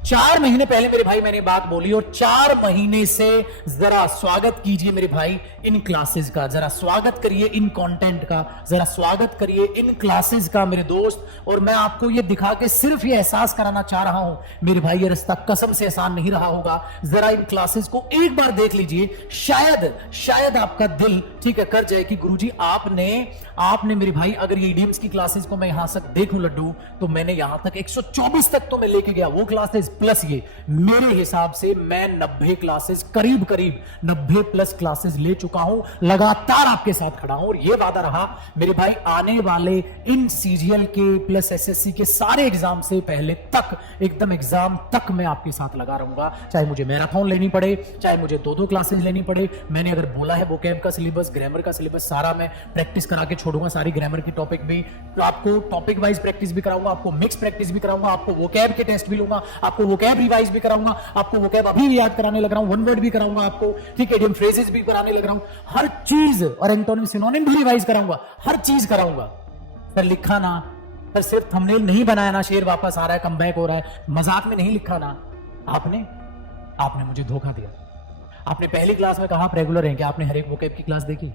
4 महीने पहले मेरे भाई मैंने बात बोली और 4 महीने से जरा स्वागत कीजिए मेरे भाई इन क्लासेस का, जरा स्वागत करिए इन कंटेंट का, जरा स्वागत करिए इन क्लासेस का मेरे दोस्त। और मैं आपको ये दिखा के सिर्फ ये एहसास कराना चाह रहा हूं मेरे भाई, ये रास्ता कसम से आसान नहीं रहा होगा। जरा इन क्लासेस को एक बार देख लीजिए, शायद आपका दिल ठीक है कर जाए कि गुरुजी आपने मेरे भाई, अगर ये इडियम्स की क्लासेस को मैं यहां तक देखूं लड्डू, तो मैंने यहां तक 124 तक तो मैं लेके गया, वो क्लासेस प्लस ये मेरे हिसाब से मैं 90 क्लासेस करीब 90 प्लस क्लासेस ले चुका हूं, लगातार आपके साथ खड़ा हूं। और ये वादा रहा मेरे भाई, आने वाले इन सीजीएल के प्लस एसएससी के सारे एग्जाम से पहले तक, एकदम एग्जाम तक मैं आपके साथ लगा रहूंगा, चाहे मुझे मैराथन लेनी पड़े, चाहे मुझे 2-2 क्लासेस लेनी पड़े। मैंने अगर बोला है वोकैब का सिलेबस, ग्रामर का सिलेबस सारा मैं प्रैक्टिस करा के छोड़ूंगा, सारी ग्रामर की टॉपिक भी, तो आपको टॉपिक वाइज प्रैक्टिस भी कराऊंगा, आपको मिक्स प्रैक्टिस भी कराऊंगा, आपको वोकैब के टेस्ट भी लूंगा, आपको वोकैब रिवाइज भी कराऊंगा, आपको वोकैब अभी भी याद कराने लग रहा हूं, वन वर्ड भी कराऊंगा आपको, ठीक है, इडियम फ्रेजेस भी कराने लग रहा हूं, हर चीज, और एंटोनिम सिनोनिम भी रिवाइज कराऊंगा, हर चीज कराऊंगा। पर लिखा ना, पर सिर्फ थंबनेल नहीं बनाया ना, शेर वापस आ रहा है, कमबैक हो रहा है, मजाक में नहीं लिखा ना। आपने मुझे धोखा दिया। आपने पहली क्लास में कहा आप रेगुलर हैं क्या? आपने हर एक वोकैब की क्लास देखी?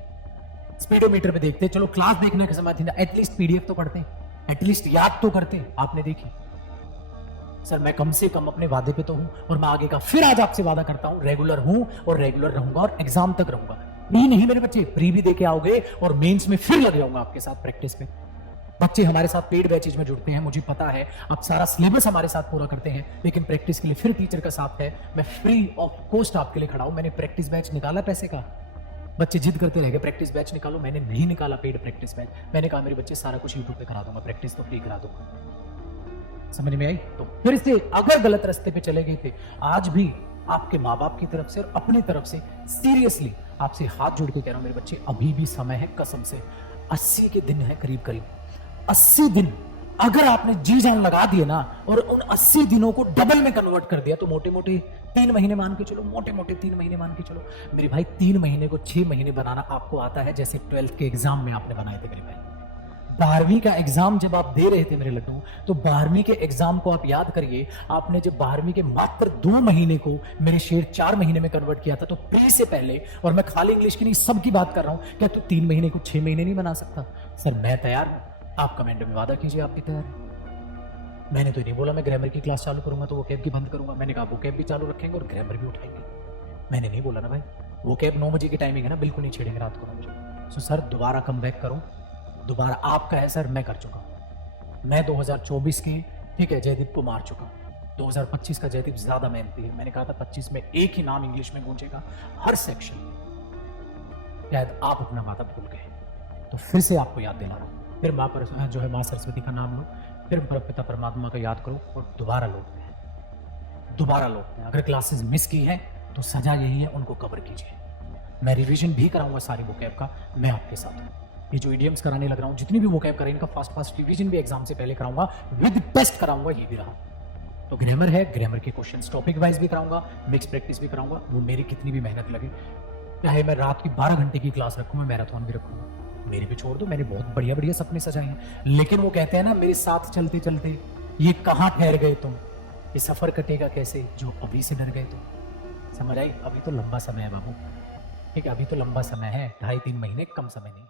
स्पीडोमीटर पे देखते, चलो क्लास देखने के समय थी ना, एटलीस्ट पीडीएफ तो पढ़ते, एटलीस्ट याद तो करते, आपने देखी? सर मैं कम से कम अपने वादे पे तो हूं, और मैं आगे का फिर आज आपसे वादा करता हूं, रेगुलर हूं और रेगुलर रहूंगा और एग्जाम तक रहूंगा। प्री नहीं मेरे बच्चे, प्री भी देके आओगे और मेंस में फिर लग जाऊंगा आपके साथ प्रैक्टिस पे। बच्चे हमारे साथ पेड बैचेज में जुड़ते हैं, मुझे पता है आप सारा सिलेबस हमारे साथ पूरा करते हैं, लेकिन प्रैक्टिस के लिए फिर टीचर का साथ है। मैं फ्री ऑफ कॉस्ट आपके लिए खड़ा हूं। मैंने प्रैक्टिस बैच निकाला पैसे का, बच्चे जिद करते रह गए प्रैक्टिस बैच निकालो, मैंने नहीं निकाला पेड प्रैक्टिस बैच। मैंने कहा मेरे बच्चे सारा कुछ यूट्यूब पे करा दूंगा, प्रैक्टिस तो फ्री करा दूंगा। समझ में आई? तो फिर से अगर गलत रास्ते पे चले गए थे, आज भी आपके माँ बाप की तरफ से और अपनी तरफ से सीरियसली आपसे हाथ जोड़ के कह रहा हूं मेरे बच्चे, अभी भी समय है, कसम से 80 के दिन है, करीब 80 दिन अगर आपने जी जान लगा दिए ना, और उन 80 दिनों को डबल में कन्वर्ट कर दिया, तो मोटे मोटे 3 महीने मान के चलो, मोटे मोटे 3 महीने मान के चलो मेरे भाई, 3 महीने को 6 महीने बनाना आपको आता है, जैसे 12th के एग्जाम में आपने बनाए थे मेरे भाई। 12वीं का एग्जाम जब आप दे रहे थे मेरे लड्डू, तो 12वीं के एग्जाम को आप याद करिए, आपने जब 12वीं के मात्र 2 महीने को मेरे शेर 4 महीने में कन्वर्ट किया था, तो प्री से पहले, और मैं खाली इंग्लिश की नहीं सबकी बात कर रहा हूं, क्या तू 3 महीने को 6 महीने नहीं बना सकता? सर मैं तैयार हूं, आप कमेंट में वादा कीजिए आपकी तैयार। मैंने तो नहीं बोला मैं ग्रामर की क्लास चालू करूंगा तो वोकैब की बंद करूंगा, मैंने कहा वोकैब भी चालू रखेंगे और ग्रामर भी उठाएंगे। मैंने नहीं बोला ना भाई, वोकैब 9 बजे की टाइमिंग है ना, बिल्कुल नहीं छेड़ेंगे रात को मुझे। सो सर दोबारा कम बैक करूं, दोबारा आपका है सर, मैं कर चुका हूं। मैं 2024 की ठीक है जयदीप को मार चुका हूं, 2025 का जयदीप ज्यादा मेहनती है। मैंने कहा था 25 में एक ही नाम इंग्लिश में गूंजेगा हर सेक्शन में, शायद आप अपना वादा भूल गए, तो फिर से आपको याद दिला रहा हूं। फिर माँ पर जो है माँ सरस्वती का नाम लो, फिर पिता परमात्मा का याद करो और दोबारा लौटते हैं, दोबारा लौटते हैं। अगर क्लासेस मिस की है तो सजा यही है, उनको कवर कीजिए। मैं रिवीजन भी कराऊंगा सारी वोकैब का, मैं आपके साथ हूँ। ये जो इडियम्स कराने लग रहा हूँ, जितनी भी वोकैब करें, इनका फास्ट रिवीजन भी एग्जाम से पहले कराऊंगा, विद टेस्ट कराऊंगा, ये भी रहा। तो ग्रामर है, ग्रामर के क्वेश्चन टॉपिक वाइज भी कराऊंगा, मिक्स प्रैक्टिस भी कराऊंगा, वो मेरी कितनी भी मेहनत लगे, चाहे मैं रात की 12 घंटे की क्लास रखूँ, मैं मैराथन भी रखूंगा, मेरे भी छोड़ दो। मैंने बहुत बढ़िया बढ़िया सपने सजाए हैं, लेकिन वो कहते हैं ना, मेरे साथ चलते चलते ये कहां ठहर गए तुम, ये सफर कटेगा कैसे जो अभी से डर गए तुम। समझ आई? अभी तो लंबा समय है बाबू, ठीक है, अभी तो लंबा समय है, 2.5-3 महीने कम समय नहीं।